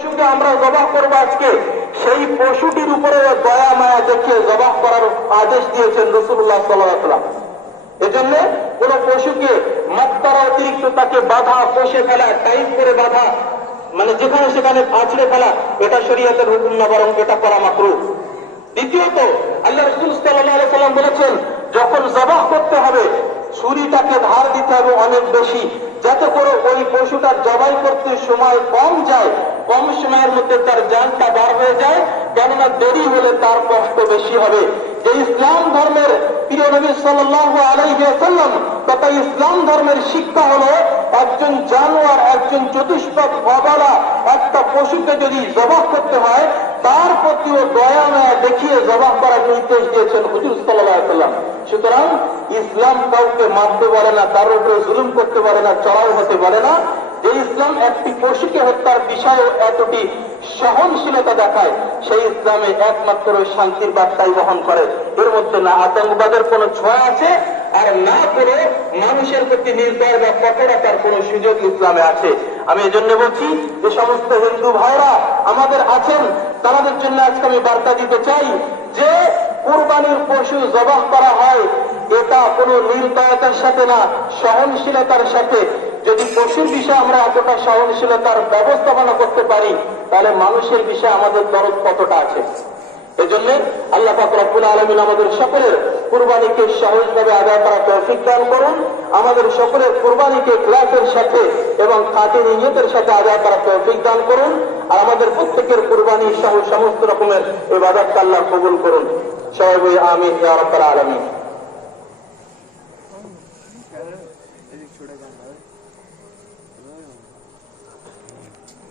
পশুকে আমরা জবাহ করব আজকে। সেই পশুটির উপরে দয়া, মায়া দেখিয়ে জবাহ করার আদেশ দিয়েছেন রসুল্লাহ সাল্লাম এজন্য কোন পশুকে মাত্রার অতিরিক্ত তাকে বাধা কষে ফেলা টাইপ করে বাধা মানে যেখানে সেখানে আছড়ে ফেলা, এটা শরীয়তের হুকুম না, বরং এটা করা মাত্র দ্বিতীয়ত, আল্লাহ রসুল সাল্লাহ সাল্লাম বলেছেন, যখন জবাহ করতে হবে, ছুরিটাকে ধার দিতে হবে অনেক বেশি, যাতে করে ওই পশুটার জবাই করতে সময় কম যায়, কম সময়ের মধ্যে তার জানটা বার হয়ে যায়। কেননা দেরি হলে তার কষ্ট বেশি হবে। যে ইসলাম ধর্মের প্রিয় নবী সাল্লাহ আলাইসাল্লাম তথা ইসলাম ধর্মের শিক্ষা হলো একজন জানোয়ার, একজন চতুষ্পদ অবলা একটা পশুকে যদি জবাব করতে হয়, তার প্রতিও দয়া, মায়া দেখিয়ে জবাব করার নির্দেশ দিয়েছেন হুজুর সাল্লাম সুতরাং ইসলাম কাউকে মারতে পারে না, তার উপরে জুলুম করতে পারে না, চড়াও হতে পারে না। যে ইসলাম একটি পশুকে হত্যার বিষয়ে এতটি সহনশীলতা দেখায়, সেই ইসলামে একমাত্র শান্তির বার্তাই বহন করে। এর মধ্যে না আতঙ্কবাদের কোনো ছোঁয়া আছে, আর না করে মানুষের প্রতি নির্দয় বা কঠোরতার কোন সুযোগ ইসলামে আছে। আমি এজন্য বলছি, যে সমস্ত হিন্দু ভাইরা আমাদের আছেন, তাদের জন্য আজকে আমি বার্তা দিতে চাই যে কোরবানির পশু জবাহ করা হয়, এটা কোনো নির্দয়তার সাথে না, সহনশীলতার সাথে। যদি পশুর বিষয়ে আমরা এতটা সহনশীলতার ব্যবস্থাপনা করতে পারি, তাহলে মানুষের বিষয়ে আমাদের দরদ কতটা আছে? এজন্য আল্লাহ রব্বুল আলমিন আমাদের সকলের কুরবানিকে সহজভাবে আদায় করা তৌফিক দান করুন। আমাদের সকলের কুরবানিকে ক্লাসের সাথে এবং খাতি নিয়তের সাথে আদায় করা তৌফিক দান করুন। আর আমাদের প্রত্যেকের কুরবানি সহ সমস্ত রকমের ইবাদতকে আল্লাহ কবুল করুন। সবাই আমিন ইয়া রাব্বাল আলামিন।